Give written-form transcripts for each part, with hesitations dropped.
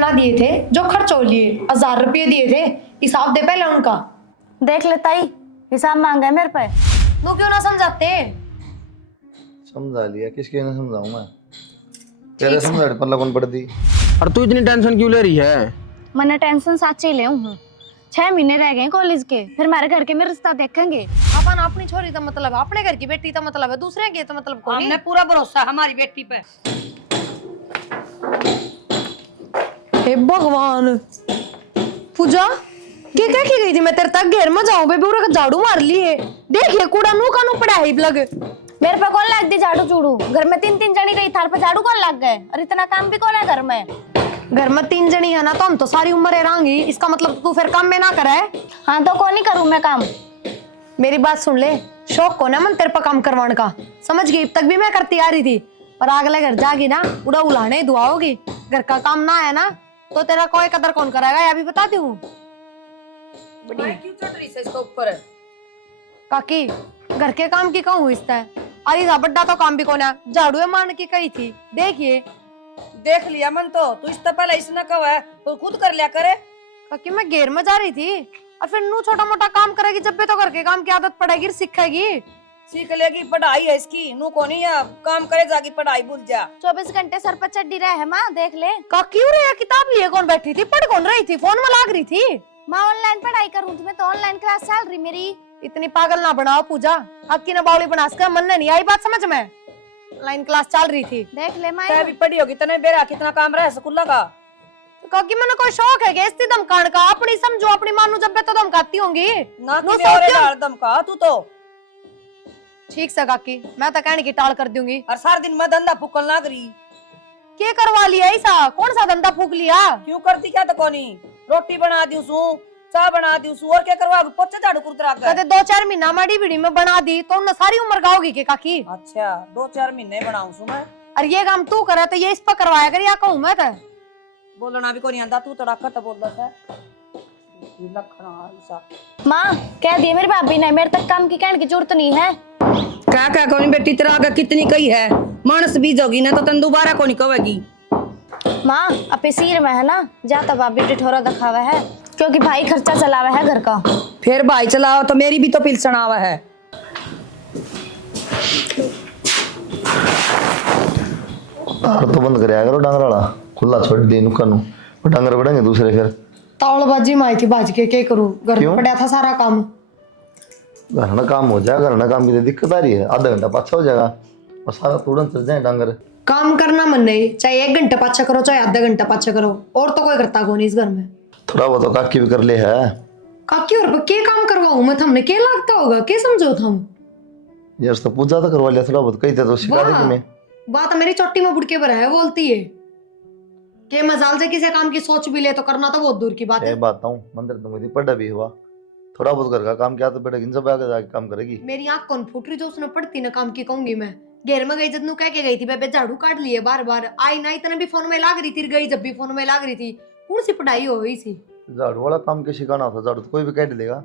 ना दिए थे, जो खर्च हो लिए 1000 रुपये दिए थे, हिसाब दे पहले उनका। देख ले ताई, हिसाब मांगा है मेरे पे। तू क्यों ना समझाते? समझा लिया, किसके ने समझाऊं मैं? तेरे समझा पर कौन पड़ दी। और तू इतनी टेंशन क्यों ले रही है? मैंने टेंशन सच ही ले हूँ। 6 महीने रह गए कॉलेज के, फिर हमारे घर के में रिश्ता देखेंगे। अपन अपनी छोरी का मतलब है, अपने घर की बेटी का मतलब है, दूसरे के तो मतलब कोई हमने नहीं। पूरा भरोसा हमारी बेटी पे। हे भगवान, पूजा क्या कह के गई थी मैं तेरे तक? घर में जाऊं बेबी, पूरा झाड़ू मार लिए। देखिए कूड़ा नू का नू पड़ा है लग। मेरे पे कौन लग दी झाड़ू चूड़ू? घर में 3-3 जनी गई, थार पे झाड़ू कौन लग गए? और इतना काम भी कौन है घर में? घर में 3 जनी है ना, तो हम तो सारी उम्र रहेंगी, इसका मतलब तू फिर काम में ना करे। हाँ तो कौन ही करूँ मैं काम? मेरी बात सुन ले, शौक को ना मन तेरे पर काम करवाने का, समझ गई? अब तक भी मैं करती आ रही थी, पर अगले घर जागी ना उड़ा उलाने दुआ होगी। घर का काम ना है ना तो तेरा कोई कदर कौन कराएगा, ये भी बता दी हूँ। मैं क्यों चढ़ रही है इसके ऊपर? काकी घर के काम की कहूँ इसता है, अरे बड्डा तो काम भी कौन है, झाड़ू मान की कही थी। देखिए देख लिया मन तो, तू इससे पहले इसने कहा है तो खुद कर लिया करे। काकी मैं घेर में जा रही थी, और फिर नू छोटा मोटा काम करेगी, जब भी तो घर के काम की आदत पड़ेगी, सीखेगी। सीख लेगी, पढ़ाई है इसकी, नू को नहीं है, काम करे जाके पढ़ाई भूल जा। 24 घंटे सर पर चढ़ी रहे है माँ, देख ले। काकी उरे किताब लिए कौन बैठी थी, पढ़ कौन रही थी, फोन में लाग रही थी? माँ ऑनलाइन पढ़ाई करूँ तुम्हें तो ऑनलाइन क्लास चल रही मेरी। इतनी पागल ना बनाओ पूजा, आपकी ना बावली बना सके, मन नहीं आई बात समझ में। लाइन क्लास चल रही थी। देख ले माँ, तै भी पढ़ी होगी, तने बेरा कितना काम रहा स्कूल का। काकी मैंने कोई शौक है इस धमकान का? अपनी समझो, अपनी मानू, जब भी तो धमकाती होंगी ना नो कि और सोचो। डाल धमका तू तो। ठीक से काकी, मैं तो कहने की टाल कर दूंगी। और सारा दिन मैं धंधा फूकल ना करी। क्या करवा लिया ऐसा? कौन सा धंधा फूक लिया? क्यों करती क्या तो कोनी? रोटी बना दी सू, चाय बना दी सू, और क्या करवा? पोछा झाड़ू कुतरा कर। कहते 2-4 महीना माड़ी बीड़ी में बना दी तो उन्हें सारी उम्र गाओगी के काकी? अच्छा 2-4 महीने बनाऊं सू मैं। और ये काम तू करे तो ये इस पर करवाया कर, या कहूँ मैं तो? बोलना भी कोनी आंदा, तू तड़ा कट बोलदा है। लखना ऐसा माँ कह दिए मेरी भाभी ने, मेरे तक काम की कहने की जरूरत नहीं है। क्या कोनी बेटी, तेरा आगे कितनी कही है, मानस बीजोगी ना तो तन दोबारा कोनी कहेगी। माँ अपने सिर में है ना, जाता भाभी टिठोरा दिखावा है, क्योंकि भाई खर्चा चलावा है घर का। फिर भाई चलाओ तो मेरी भी तो पिलसन आवा है। तो बंद कराया करो डांगर वाला, खुला छोड़ दी नुकानू, डांगर बढ़ेंगे दूसरे फिर। तावड़बाजी में आई थी बाज के, क्या करूँ, घर में क्यों? पड़ा था सारा काम। घर ना काम हो जाएगा, घर ना काम की तो दिक्कत आ रही है, आधा घंटा पाछा हो जाएगा और सारा तुरंत चल जाए डांगर। काम करना मन नहीं, चाहे 1 घंटा पाछा करो चाहे आधा घंटा पाछा करो, और तो कोई करता कौन इस घर में। थोड़ा बहुत तो काकी भी कर ले है। काकी और के काम करवाऊं मैं थमने, के लगता होगा, के समझो थम? यार तो पूजा तो करवा लिया, थोड़ा बहुत कही थे तो सिखा दी तुम्हें। बात मेरी चोटी में बुड़के पर है, बोलती है के मजाल से किसी काम की सोच भी ले तो करना तो बहुत दूर की बात है। बात हूँ मंदिर तुम पढ़ा भी हुआ, थोड़ा बहुत घर का काम क्या तो पड़ेगी, इन सब आगे जाके काम करेगी। मेरी आंख कौन फूट रही जो उसने पढ़ती ना काम की कहूंगी मैं। घेर में गई जब नू कह के गई थी बेबे झाड़ू काट लिए, बार बार आई ना, इतना भी फोन में लाग रही थी, गई जब भी फोन में लाग रही थी। कौन सी पढ़ाई हो गई थी? झाड़ू वाला काम के सिखाना था, झाड़ू तो कोई भी काट लेगा,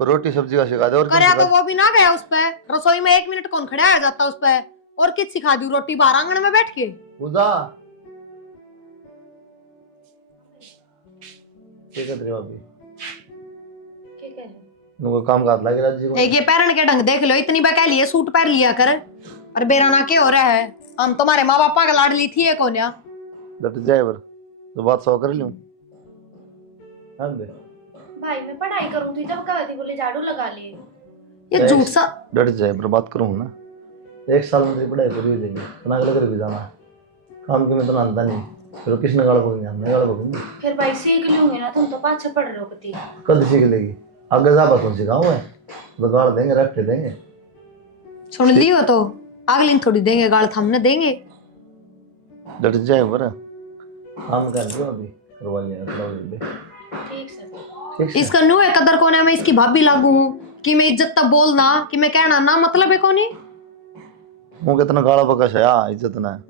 और रोटी सब्जी का सिखा दे। और करे तो वो भी ना गया उस पे, रसोई में 1 मिनट कौन खड़ा आ जाता उस पे, और किस सिखा दी? रोटी बाहर आंगन में बैठ के। पूजा क्या कर रहे हो अभी? नुको काम काट लगे राजी को। एक ये पैरन के ढंग देख लो, इतनी बका लिए सूट पहन लिया कर, और बेराना के हो रहा है। हम तुम्हारे माँ बापा का लाडली थी ये कौन या? डट जाए बर तो बात सौ कर लूं। हां बे भाई मैं पढ़ाई करूँ थी, जब कहा थी बोले झाड़ू लगा लिए। ये झूठ सा। डट जाए पर बात करूं ना, 1 साल में तेरी पढ़ाई पूरी हो जाएगी, तो अगले घर भी जाना है, काम की मैं तो जानता नहीं, फिर किसने गाल बोल दिया, मैं गाल बोलूंगी। फिर भाई सीख लूंगे ना, तुम तो पाछे पढ़ रहे हो कती। कद सीख लेगी, आगे जा बात सिखाऊं मैं तो गाल देंगे, रख के देंगे। सुन लियो तो अगली थोड़ी देंगे गाल, थमने देंगे। डट जाए बर काम कर लियो अभी, करवा लिया थोड़ा बे। ठीक से ठीक है इसका न्यू है कदर कौन है, मैं इसकी भाभी लागू हूँ कि मैं इज्जत तब बोलना कि मैं कहना ना, मतलब है कौन? मुंह कितना गाला बकश है, हां इज्जत ना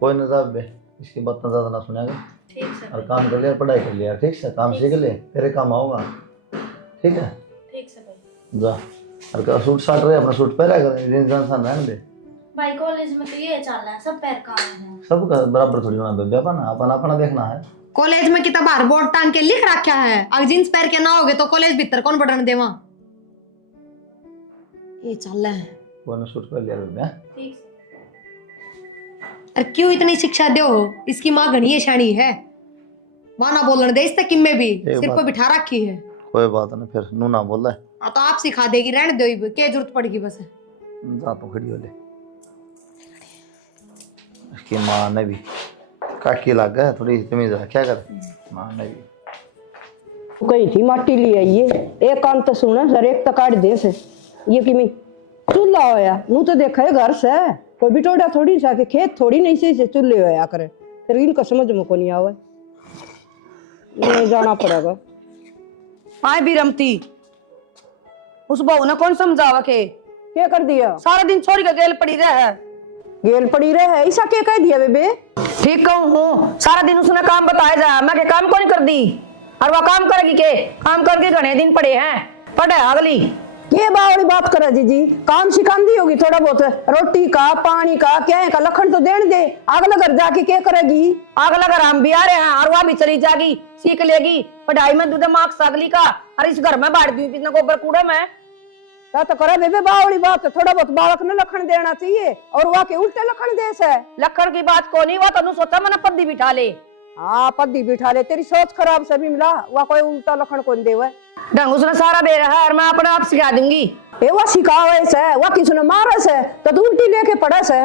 कोई ना साहब बे, इसकी बात ना ज्यादा ना सुनेगा। ठीक से और काम कर लिया, पढ़ाई कर लिया, ठीक से काम सीख ले, तेरे काम आऊंगा, ठीक है? ठीक से भाई। जा और का सूट साट रहे, अपना सूट पहना कर, इंसान रहने दे। भाई कॉलेज में तो ये चल रहा है, सब पैर काम है। सबका बराबर थोड़ी होना बेबे, अपना अपना अपना देखना है। कॉलेज में कितना बार बोर्ड टांग के लिख रखा है, अगर जींस पहन के ना होगे तो कॉलेज भीतर कौन बढ़ने देवा। ये चल रहा है। वो ने शूट कर लिया बेबे। ठीक अरे क्यों इतनी शिक्षा दो, इसकी माँ घनी शानी है, माना बोलने दे इससे किम्मे भी सिर पे बिठा रखी है। कोई बात नहीं, फिर नू ना बोल रहा है। तो आप सिखा देगी, रहने दो, क्या जरूरत पड़ेगी बस। जा तो खड़ी हो ले। इसकी माँ ने भी काकी लग गया, थोड़ी तमीज रखा कर। माँ ने भी कही थी माटी ले आइए, एक काम तो सुना सर, एक तो काट दे से ये कि मैं चूल्हा होया नू तो देखा है घर से, कोई बिटोड़ा थोड़ी सा के खेत थोड़ी नहीं से चूल्हे होया करे, फिर इनका समझ में को नहीं आवे, नहीं जाना पड़ेगा। आए भी रमती उस बहू ने कौन समझावा के क्या कर दिया? सारा दिन छोरी का गेल पड़ी रहे है। गेल पड़ी रहे ऐसा क्या कह दिया बेबे? ठीक कहूँ हूँ, सारा दिन उसने काम बताया जा, मैं के काम कौन कर दी, और वह काम करेगी के? काम करके घने दिन पड़े हैं, पढ़े अगली ये बावड़ी बात करे जी, काम सिखांदी होगी थोड़ा बहुत, रोटी का पानी का क्या है का लखन तो देने दे, अगला घर जाके क्या करेगी? अगला घर हम भी आ रहे हैं और वह भी चली जाएगी, सीख लेगी पढ़ाई में दूध मार्क्स अगली का, और इस घर में बांट दी कितने गोबर कूड़े में। क्या तो करे बेबे बावड़ी बात, थोड़ा बहुत बालक ने लखन देना चाहिए, और वहाँ के उल्टे लखन दे से। लखन की बात को नहीं, वो तनु सोचा मैंने पद्दी बिठा ले। हाँ पद्दी बिठा ले, तेरी सोच खराब से भी मिला, वह कोई उल्टा लखन कौन देवे? ढंग उसने सारा दे रहा है और मैं अपने आप सिखा दूंगी। ए वह सिखावे से, वह किसने मारे से तो तू उल्टी लेके पड़े से।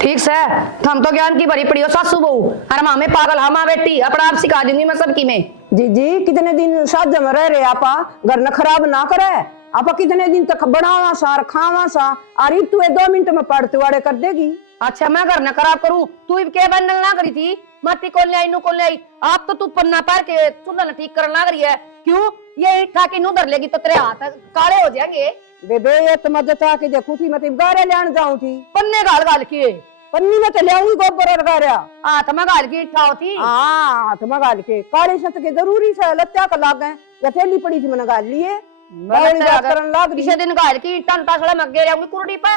ठीक से हम तो ज्ञान की भरी पड़ी हो सासू बहू, और मामे पागल हमा बेटी, अपना आप सिखा दूंगी मैं सबकी में। जी कितने दिन साथ में रह रहे आपा, घर न खराब ना करे, आपा कितने दिन तक बनावा सा खावा सा, और तू 2 मिनट में पढ़ते वाड़े कर देगी। अच्छा मैं घर न खराब करूं, तू क्या बंडल ना करी थी, मट्टी कौन ले आई नू कौन ले आई, आप तो तू पन्ना पार के चूल्हा न ठीक करना रही है, क्यों ये ईटा की नू धर लेगी तो तेरे हाथ काले हो जाएंगे। बेबे ये तो मदद आके देखू थी, मतलब गारे लेने जाऊं थी, पन्ने गाल गाल के पन्नी में तो ले आऊंगी गोबर और गारा, हाथ में गाल की ईटा होती। हाँ हाथ में गाल के काले सत के जरूरी से लत्या का लाग गए, या थैली पड़ी थी मैंने गाल लिए, किसी दिन गाल की ईटा सड़ा मग गए रहूंगी कुरडी पे,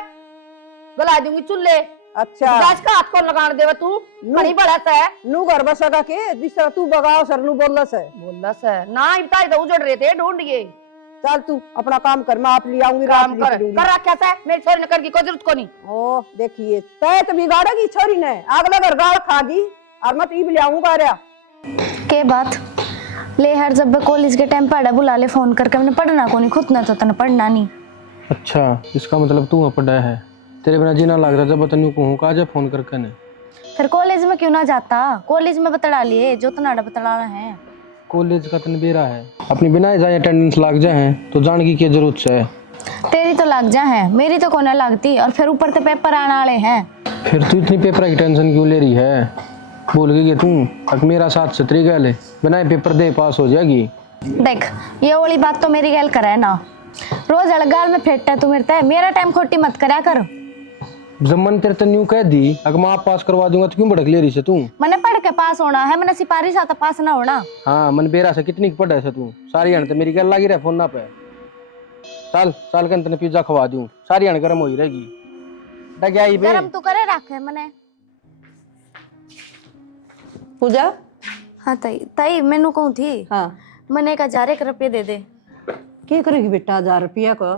गला दूंगी चूल्हे। अच्छा गाज का हाथ कौन लगाने देवे तू, बड़ी बड़ा सा है नू घर बसगा के जिस तरह तू बगाओ सर नू बोलस है, बोलस है ना, इतना तो उजड़ रहे थे ढूंढिए। चल तू अपना काम कर, मैं आप ले आऊंगी, काम रात कर लिख कर रखा है, मेरी छोरी ने करके कोई जरूरत को नहीं। ओ देखिए तय तो बिगाड़ेगी छोरी ने, अगला घर गाड़ खागी, और मैं तो ले आऊंगा रहा। के बात ले हर जब कॉलेज के टाइम पढ़ा बुला ले फोन करके, मैंने पढ़ना को नहीं, खुद ना तो तने पढ़ना नहीं। अच्छा इसका मतलब तू पढ़ा है, तेरे बिना जीना लग रहा, जब बतानी कहूँ का जब फोन करके ने। फिर कॉलेज में क्यों ना जाता, कॉलेज में बतला लिए जो तना बतलाना है। कॉलेज का तन बेरा है, अपनी बिना जाए अटेंडेंस लाग जाए तो जान की क्या जरूरत है? तेरी तो लग जा है, मेरी तो कोना लगती, और फिर ऊपर से पेपर आने वाले हैं। फिर तू इतनी पेपर की टेंशन क्यों ले रही है? भूल गई तू अब मेरा साथ से तेरी गल है, बिना पेपर दे पास हो जाएगी। देख ये वाली बात तो मेरी गल करे ना, रोज अलगाल में फेंटता तू मेरा टाइम खोटी मत करा कर। जब मन तेरे तन यूं कह दी अगर मैं आप पास करवा दूंगा तो क्यों भड़क ले रही से तू? मैंने पढ़ के पास होना है, मैंने सिपाही साथ पास ना होना। हाँ मन बेरा से कितनी पढ़ा है तू, सारी हण तो मेरी गल लगी रहे फोन ना पे। चल चल के तने पिज्जा खवा दूं, सारी हण गर्म हो ही रहेगी। डग आई बे गरम तू करे रखे मैंने। पूजा हाँ तई तई मैनू कहूँ थी, हाँ मैंने 1000 रुपये दे दे। क्या करेगी बेटा 1000 रुपया को?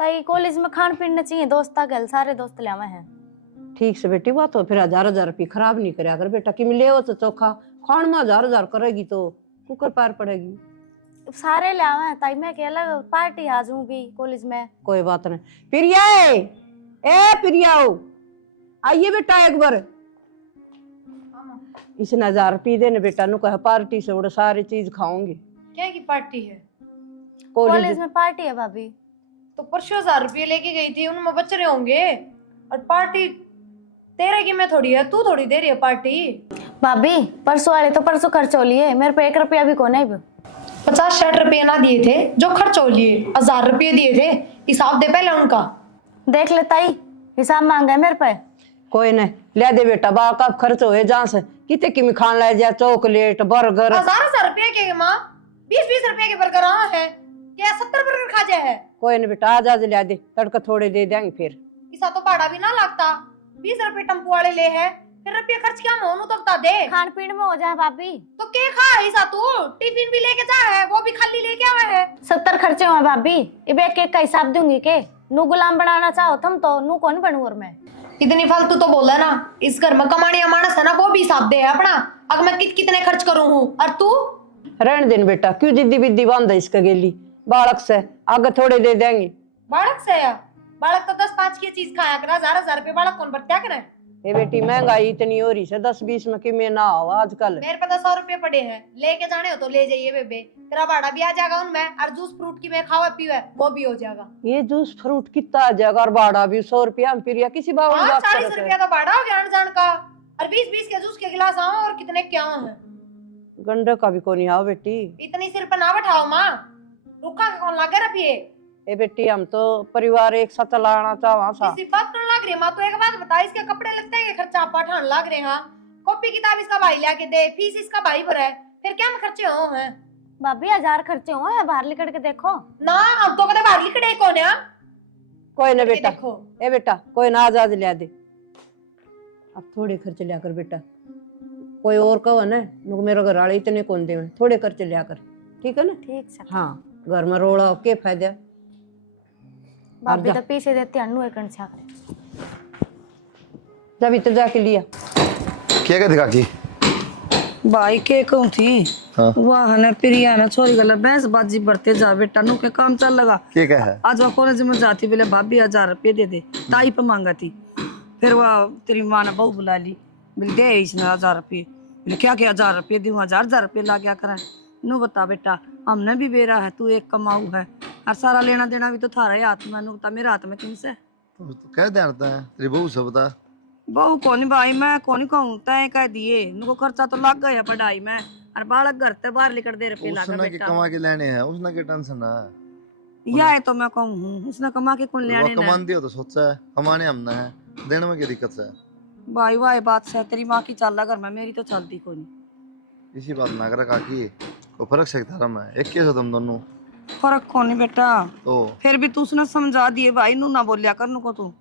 ताई कॉलेज में खान पीना चाहिए, दोस्ता गल सारे दोस्त लावा हैं। ठीक से बेटी बात तो फिर 1000 रुपये खराब नहीं करे अगर बेटा कि मिले हो तो चोखा खान में 1000 करेगी तो कुकर पार पड़ेगी। सारे लावा हैं ताई, मैं अकेला पार्टी आ जाऊं भी कॉलेज में। कोई बात नहीं। प्रिया ए प्रिया आइए बेटा एक बार, इसने 1000 रुपये देने बेटा नु कहे पार्टी से बड़े सारी चीज खाऊंगी। क्या की पार्टी है? कॉलेज में पार्टी है भाभी। तो परसों 1000 रुपये लेके गई थी, उनमें बच रहे होंगे, और पार्टी तेरे की मैं थोड़ी है, तू थोड़ी दे रही है पार्टी। भाभी परसों वाले तो परसों खर्च हो लिए, मेरे पे 1 रुपया भी कौन है। 50-60 रुपये ना दिए थे जो खर्च हो लिए, 1000 रुपये दिए थे, हिसाब दे पहले उनका। देख ले ताई हिसाब मांगा है मेरे पे। कोई नहीं ले दे बेटा, बाल का खर्च होए जहाँ से कितने की खान ला जा, चॉकलेट बर्गर। 1000 रुपये के माँ 20-20 रुपये के बर्गर है क्या? 70 बर्गर खा जाए है? कोई नहीं बेटा आज ले दे, तड़का थोड़े दे देंगे फिर। इसा तो भाड़ा भी ना लगता। 20 रुपए टेम्पो वाले ले है, फिर रुपये खर्च क्या मोनू तो बता दे। खान पीन में हो जाए भाभी। तो के खा इसा तू? टिफिन भी लेके जा है, वो भी खाली लेके आवा है। 70 खर्चे हुए भाभी, इब एक एक का हिसाब दूंगी के। नू गुलाम बनाना चाहो तुम तो नू कौन बनू और मैं। इतनी फालतू तो बोला ना, इस घर में कमाने मानस है ना, वो भी हिसाब दे है अपना। अगर मैं कितने खर्च करूं हूँ, और तू रहने देन बेटा, क्यों जिद्दी बिद्दी बांधा इसका गेली। बालक से आगे थोड़े दे देंगे। बालक से या बालक तो 10-5 की चीज खाया कर, 1000 रुपए बालक कौन बरत्या करे। ये बेटी महंगाई इतनी हो रही है, 10-20 में कि में ना हो आजकल। मेरे पे तो 100 रुपए पड़े हैं, लेके जाने हो तो ले जाइए बेबे। तेरा भाड़ा भी आ जाएगा उनमें, और जूस फ्रूट की मैं खावा पीवा वो भी हो जाएगा। ये जूस फ्रूट कितना आ जाएगा, और भाड़ा भी 100 रुपया में फिर या किसी बाबा हाँ, बात 40 करते रुपया तो भाड़ा हो गया आन जान का। और 20-20 के जूस के गिलास आओ, और कितने क्या है। गंडे का भी कोनी आओ बेटी। इतनी सिर पर ना बैठाओ माँ, रुका के कौन लागे रुपये। ए बेटी हम तो परिवार एक साथ लाना चाहवा सा। किसी बात कर लाग रही माँ, तो एक बात बता, इसके कपड़े लगते हैं खर्चा आप ठान लाग रहे हैं। कॉपी किताब इसका भाई लाके दे, फीस इसका भाई भरा है, फिर क्या में खर्चे हो हैं। भाभी 1000 खर्चे हुए हैं, बाहर लिकड़ के देखो ना अब तो कदे बाहर लिखड़े कौन है। कोई ना बेटा, देखो ए बेटा कोई ना आजाद लिया दे। अब थोड़े खर्चे लिया कर बेटा, कोई और कहो ना मेरे घर वाले इतने कौन दे, थोड़े खर्चे लिया कर, ठीक है ना। ठीक से। हाँ घर में रोड़ा हो के फायदा। भाभी तो पीछे देती अन्नू एक छा करे। जब इधर जाके लिया क्या कहते काकी? भाई के कहूँ थी हाँ। वाह ने प्रिया ने छोरी गला बैंस बाजी बढ़ते जा बेटा नु के काम चल लगा। क्या कहा है? आज वो कॉलेज में जाती बोले भाभी 1000 रुपये दे दे, ताई पे मांगा थी। फिर वह तेरी माँ ने बहू बुला ली, बोले दे इसने 1000 रुपये। बोले क्या क्या 1000 रुपये दूँ, 1000 रुपये ला क्या करें। नू बता बेटा, हमने भी बेरा है, तू एक कमाऊ है, और सारा लेना देना भी तो थारा ही हाथ में। नू बता मेरे हाथ में किन से। तो कह देता है तेरी बहू से बता। बहू कौन भाई, मैं कौन कहूँ, तय कह दिए नुको खर्चा तो लग गया पढ़ाई में, और बालक घर से बाहर लिकड़ दे रुपये लागा उसने के बेटा। कमा के लेने हैं, उसने के टेंशन है। या है तो मैं कहूँ उसने कमा के कौन वो लेने ना। कमाती हो तो सोचा है, कमाने हमने है, देने में क्या दिक्कत है। भाई वाह बात से तेरी माँ की चाल घर में, मेरी तो चलती कोई नहीं। इसी बात ना कर काकी, कोई फर्क सकता रहा मैं एक कैसे तुम दोनों फर्क कौन है बेटा, तो फिर भी तू उसने समझा दिए भाई, नू ना बोलिया कर नुको तू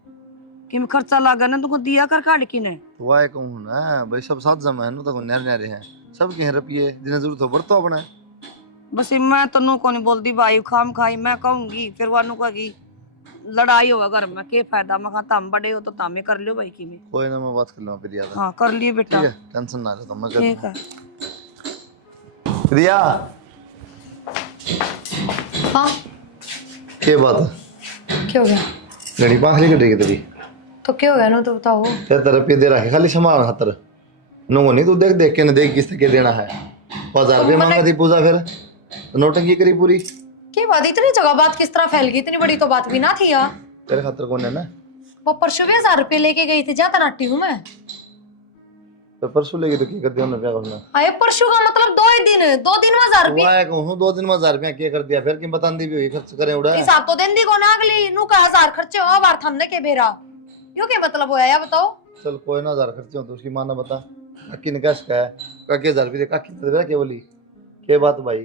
कि मैं खर्चा लागा ना तुको दिया कर काट की ने। तो वाह कहूँ ना भाई, सब साथ जमा है नु तो न्यारे न्यारे हैं, सब के हैं रुपये जिन्हें जरूरत हो बरतो अपना। बस मैं तो नू को नहीं बोलती भाई, खाम खाई मैं कहूंगी, फिर वह नु कहेगी लड़ाई होगा घर में, के फायदा। मैं कहा तुम बड़े हो तो तामे कर लियो भाई की में। कोई ना मैं बात कर लूँगा प्रिया से। हाँ कर लिए बेटा, ठीक है टेंशन ना ले, तो मैं कर ठीक है। प्रिया हाँ क्या बात है? क्या हो गया? लड़ी पाखली कट रही तेरी, तो क्या हो गया ना, तो बताओ। फिर तेरा रुपये दे रहा है खाली सामान खातर, नो नहीं तू देख देख के न देख किस के देना है। 5000 रुपये मांगा थी पूजा, फिर नोटंकी करी पूरी। क्या बात, इतनी जगह बात किस तरह फैल गई? इतनी बड़ी तो बात भी ना थी यार। तेरे खातर कौन है ना, वो परसों भी 1000 रुपये लेके गई थी, ज्यादा नाटी हूँ मैं। तो परसों लेगी तो क्या कर दिया उन्होंने, क्या करना। अरे परसों का मतलब 2 ही दिन, 2 दिन में 1000 रुपये। वाह कहूँ 2 दिन में 1000 रुपया क्या कर दिया, फिर कि बता दी भी खर्च करें उड़ा। हिसाब तो दिन दी को ना, अगली नु का 1000 खर्चे हो बार थमने के बेरा, यो क्या मतलब होया या बताओ। चल कोई ना 1000 खर्चे हो तो उसकी माँ ने बता, काकी ने क्या कहा है, काकी 1000 रुपये काकी दे रहा क्या बोली, क्या बात भाई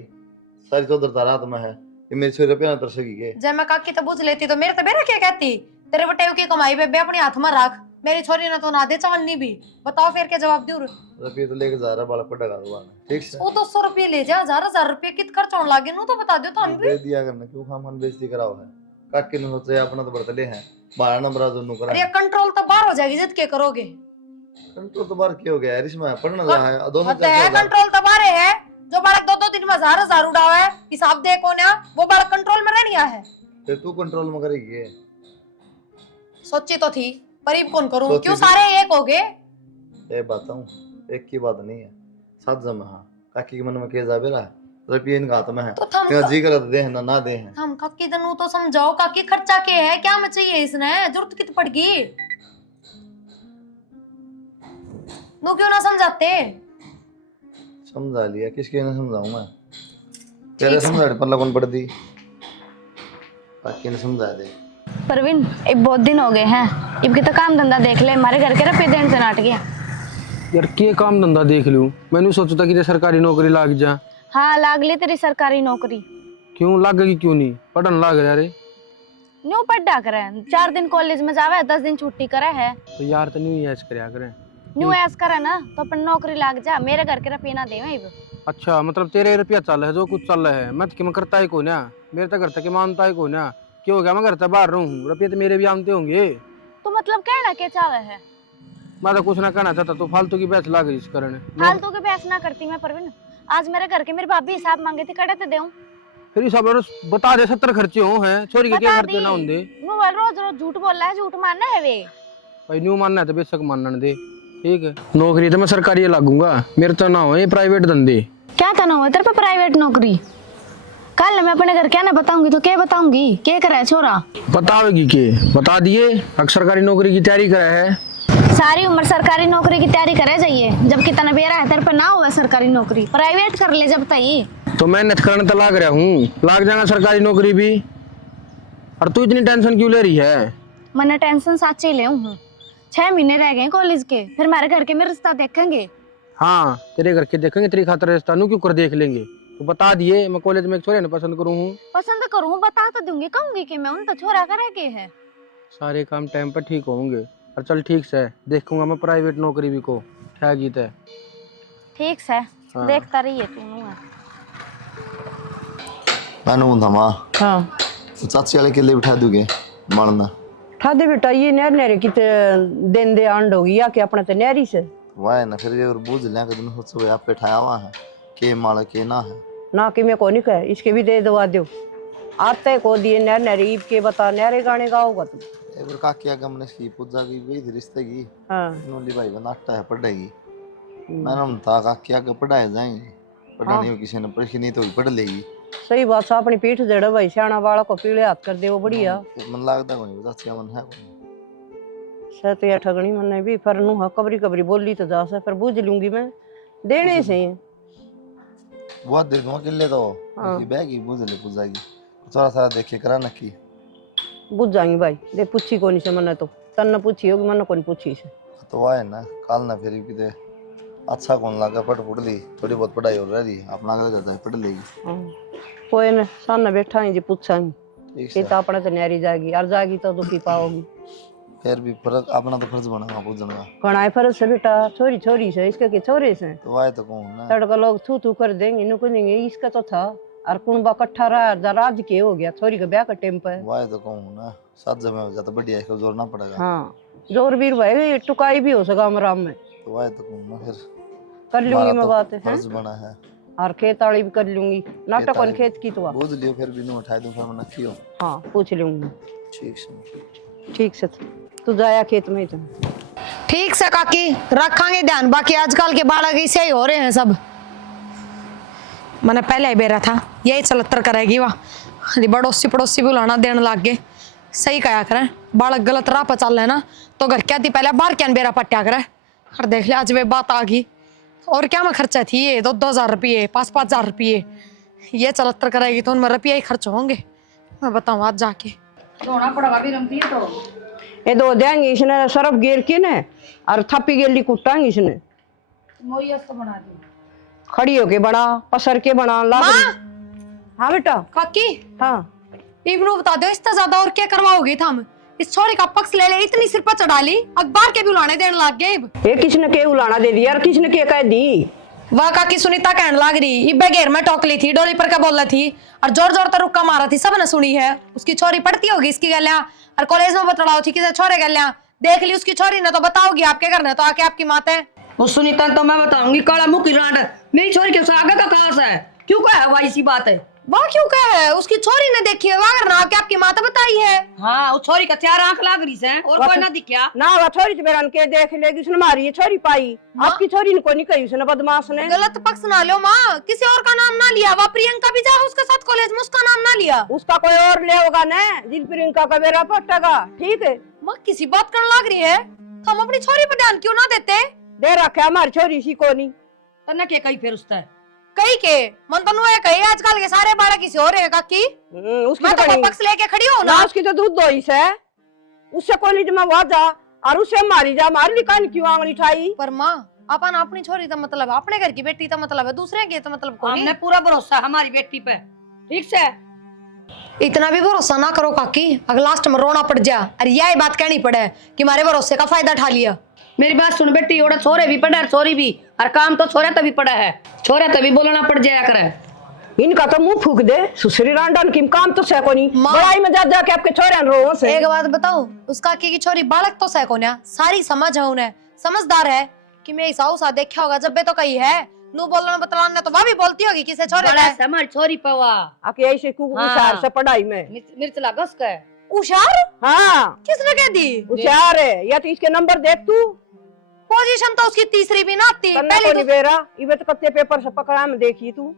सारी चौधर तारा में है, ये मेरे 100 रुपया ना तरसेगी के। जब मैं काकी तो बुझ लेती तो मेरे तो बेरा क्या कहती, तेरे बटेव की कमाई बेबे अपने हाथ में रख, मेरी छोरी ने तो ना दे चवन्नी भी। बताओ फिर क्या जवाब दूर। रुपये तो लेके जा रहा बालक पर डगा दुआ, ठीक से वो तो 100 रुपये ले जा, 1000 रुपये कित खर्च होने लागे नु तो बता दो तो हम भी। दे दिया करना, क्यों खाम बेइज्जती कराओ है। काकी ने सोचा अपना तो बर्तले हैं, 12 नंबर जो नु करा। अरे कंट्रोल तो बाहर हो जाएगी, जिद के करोगे। कंट्रोल तो बाहर क्या हो गया यार, इसमें पढ़ना रहा है दोनों होता है कंट्रोल तो बाहर है, जो बालक 2-2 दिन में 1000 उड़ावा है, हिसाब दे कौन है, वो बालक कंट्रोल में रहनिया है। फिर तू कंट्रोल में करेगी। सोची तो थी परीब कौन करूं, सोची क्यों थी। सारे एक हो गए। ये बताऊं एक की बात नहीं है, साथ जमा। हाँ काकी के मन में क्या जाबे रहा, रुपये इनका हाथ में है, तो थम क्या जी करा तो दे है ना दे है। हम काकी दनू तो समझाओ, काकी खर्चा के है, क्या में चाहिए इसने, जरूरत कित पड़गी। नू क्यों ना समझाते। समझा लिया, किसके ने समझाऊं मैं, तेरे समझा पर लगन पड़ दी, काकी ने समझा दे। परवीन एक बहुत दिन हो गए हैं, इनके तो काम धंधा देख ले, हमारे घर के रुपये देने से नाट गया। यार के काम धंधा देख लूं, मैंने सोचा था कि सरकारी नौकरी लाग जा। हाँ लाग ली तेरी सरकारी नौकरी। क्यों लागेगी, क्यों नहीं, पढ़न लाग रहा रे। न्यू पढ़ा करे, 4 दिन कॉलेज में जावे, 10 दिन छुट्टी करे है। तो यार तो नहीं ऐश करया करें। न्यू ऐस करे ना तो अपन नौकरी लाग जा, मेरे घर के रुपये ना देवे। अच्छा मतलब तेरे रुपया चल है, जो कुछ चल रहा है मैं तो करता ही को ना, मेरे तो घर तक मानता ही को ना। क्यों हो गया, मैं घर से बाहर रहूँ, रुपये तो मेरे भी आनते होंगे। तो मतलब कहना क्या चाहे है? मैं तो कुछ ना कहना चाहता, तो फालतू की बहस लाग रही इस कारण। फालतू के बहस ना करती मैं परवीन। आज मेरे घर के मेरी भाभी हिसाब मांगे थी, कड़े तो देऊं। फिर इस सब बता दे 70 खर्चे हो हैं, छोरी के क्या बता खर्चे ना होंगे। मोबाइल रोज रोज झूठ बोल रहा है, झूठ मानना है वे। भाई न्यू मानना है तो बेशक मानने दे, ठीक है। नौकरी तो मैं सरकारी लागूंगा, मेरे तो ना हो ये प्राइवेट धंधे। क्या करना हुआ तेरे पे प्राइवेट नौकरी? कल मैं अपने घर क्या ना बताऊंगी तो क्या बताऊंगी, क्या करे छोरा? बताओगी के बता दिए, अब सरकारी नौकरी की तैयारी करा है। सारी उम्र सरकारी नौकरी की तैयारी करे जाइए, जब कितना बेरा है तेरे पे ना हुआ सरकारी नौकरी, प्राइवेट कर ले जब तई। तो मेहनत करने तो लाग रहा हूँ, लाग जाएगा सरकारी नौकरी भी। और तू इतनी टेंशन क्यों ले रही है? मैंने टेंशन सच्ची ले हूँ। 6 महीने रह गए कॉलेज के, फिर हमारे घर के में रिश्ता देखेंगे। हाँ तेरे घर के देखेंगे, तेरी खातर रिश्ता नू क्यों कर देख लेंगे। तो बता दिए, मैं कॉलेज में एक छोरे ने पसंद करूँ हूँ। पसंद करूँ बता तो दूंगी, कहूंगी कि मैं उन तो छोरा करे के है। सारे काम टाइम पर ठीक होंगे। और चल ठीक से देखूंगा मैं प्राइवेट नौकरी भी को, क्या गीत है। ठीक से हाँ। देखता रहिए तू नु। मैंने धमा हाँ चाची वाले किले बिठा दोगे मारना ठादे बेटा ये नहर नहरे की दिन दे आंड होगी या कि अपने तो नहरी से वाह ना फिर ये बूझ लिया कि तुम खुद से आप पे ठाया हुआ है के माला के ना है ना कि मैं को नहीं कहे, इसके भी दे दवा दो। आते को दिए नहर नहरे ईब के बता नहरे गाने गाओगा तू। एक बार काकिया गम ने की पूजा की गई थी रिश्ते की। हाँ नोली भाई बनाता है पढ़ेगी। मैंने उनता काकिया के पढ़ाए जाएंगे, पढ़ानी हो किसी ने पढ़ी नहीं तो पढ़ लेगी। सही बात सा अपनी पीठ जड़ भाई सियाना वाला को पीले हाथ कर दे वो बढ़िया। मन लगता कोई चाचिया मन है सतिया ठगनी मन भी पर नु कबरी कबरी बोली तो जा से पर बुझ लूंगी मैं देने से। बहुत दे दूंगा किले तो बैगी बुझ ले पूजा की थोड़ा सा देखे करा न की बुझ जाएंगी भाई दे पूछी कोनी से मन तो तन पूछी होगी मन कोनी पूछी से तो वाह ना काल ना फिर किते अच्छा कौन लगा पढ़ ली थोड़ी बहुत पढ़ाई हो रही अपना अगले जाता है पढ़ लेगी कोई न सामने बैठा ही जी पूछांगी ठीक ये है तो अपने तो न्यारी जाएगी और जाएगी तो दुखी पाओगी। फिर भी फर्क अपना तो फर्ज बना पूछने का घना फर्ज से बेटा छोरी छोरी से इसके के छोरे से तो वाह तो कहूँ ना तड़का लोग थू थू कर देंगे नु कहेंगे इसका तो था और कुंबा कट्ठा रहा राज के हो गया छोरी का ब्याह का टेम पे। वाह तो कहूँ ना साथ जमे हो जाता बढ़िया इसको जोर ना पड़ेगा। हाँ जोर वीर भाई टुकाई भी हो सका आराम में तो वाह तो कहूँ ना फिर कर लूंगी मैं बात है फर्ज बना है और खेत वाली भी कर लूंगी नाटक और खेत की तो बुझ लियो फिर भी नु उठा दूं फिर मैं नखियो हाँ पूछ लूंगी ठीक से ठीक से तू जाया खेत में तुम ठीक से काकी रखांगे ध्यान, बाकी आजकल के बालक ऐसे ही हो रहे हैं सब। मैंने पहले ही बेरा था यही चलत्तर करेगी वाह, पड़ोसी पड़ोसी बुलाना देने लग गए। सही कहा करें, बालक गलत राह पर चल रहे ना तो घर क्या थी पहले बाहर क्या बेरा पट्टा करे। और देख ले आज वे बात आ गई और क्या में खर्चा थी ये 2-2 हजार रुपये 5-5 हजार रुपये, ये चलत्तर करेगी तो उनमें रुपये ही खर्च होंगे। मैं बताऊँ आज जाके सोना पड़ेगा भी रमती है तो ये दो देंगे इसने सरफ गिर के ने और थप्पी गेली कुटांगे इसने मोई तो बना दी खड़ी होके बना पसर के बना ला। हाँ बेटा काकी हाँ इब्रू बता दो इससे ज्यादा और क्या करवाओगे हम? इस छोरी का पक्ष ले ले, इतनी सिर पर चढ़ा ली, अखबार के भी उलाने देने लग गए। ये किसने के उलाना दे दिया और किसने के कह दी? वाह काकी सुनीता कहने लग रही इब्बे घेर में टोक ली थी, डोली पर क्या बोल रही थी और जोर जोर तक रुक्का मारा थी, सबने सुनी है। उसकी छोरी पढ़ती होगी इसकी गलियां और कॉलेज में बतलाओ थी किसे छोरे गलियां देख ली उसकी छोरी ने तो बताओगी आपके घर ने तो आके आपकी माता है। वो सुनीता तो मैं बताऊंगी काला मुंह की रांड मेरी छोरी के आगे का खास है क्यों कहा है भाई सी बात है। वाह क्यों कहे है उसकी छोरी ने देखी है वाह ना आके आपकी माता बताई है। हाँ वो छोरी का 4 आंख लाग रही है और कोई ना दिखा ना वो छोरी बेरन के देख लेगी उसने मारी है छोरी पाई आपकी छोरी ने कोई नहीं कही उसने बदमाश ने। गलत पक्ष ना लो माँ, किसी और का नाम ना लिया। वह प्रियंका भी जा उसके साथ कॉलेज में उसका नाम ना लिया। उसका कोई और ले होगा ना जिन प्रियंका का बेरा पटेगा ठीक है। माँ किसी बात करने लग रही है तो हम अपनी छोरी पर ध्यान क्यों ना देते? दे रखे हमारी छोरी सी को नहीं तन्ना के कही फिर उसका कई के मन तो है कही आजकल के सारे बालक किसी हो रहे हैं काकी। उसकी मैं तो पक्ष लेके खड़ी हूँ ना। उसकी तो दूध दोई से उससे कॉलेज में वहा जा और उससे मारी जा मार निकाल क्यों आंगली उठाई। पर माँ अपन अपनी छोरी का मतलब है, अपने घर की बेटी का मतलब है, दूसरे के तो मतलब कौन हमने पूरा भरोसा हमारी बेटी पे ठीक से इतना भी भरोसा ना करो काकी, अगर लास्ट में रोना पड़ जा। अरे यही बात कहनी पड़े कि हमारे भरोसे का फायदा उठा लिया। मेरी बात सुन बेटी, ओड़ा छोरे भी पड़ा है, छोरी भी, और काम तो छोरे तभी पड़ा है, छोरे तभी बोलना पड़ जाया करे। इनका तो मुंह फूक दे, सुसरी रांडन की काम तो सह कोनी, बड़ाई में जा जाके आपके छोरे रो से। एक बात बताओ, उस काकी की छोरी बालक तो सह कोन्या, सारी समझ है उन्हें, समझदार है कि मैं ऐसा उसा देखा होगा जब बे तो कही है नू बोलना बतलाना तो वह भी बोलती होगी किसे छोरे बड़ा है। समझ छोरी पवा आके ऐसे कुशार से पढ़ाई में मिर्च लगा उसका। उशार? हाँ किसने कह दी? होशियार है। या तो इसके नंबर देख तू, पोजीशन तो उसकी तीसरी भी ना आती पहले तो, इबे तो कत्ते पेपर से पकड़ा में देखी तू।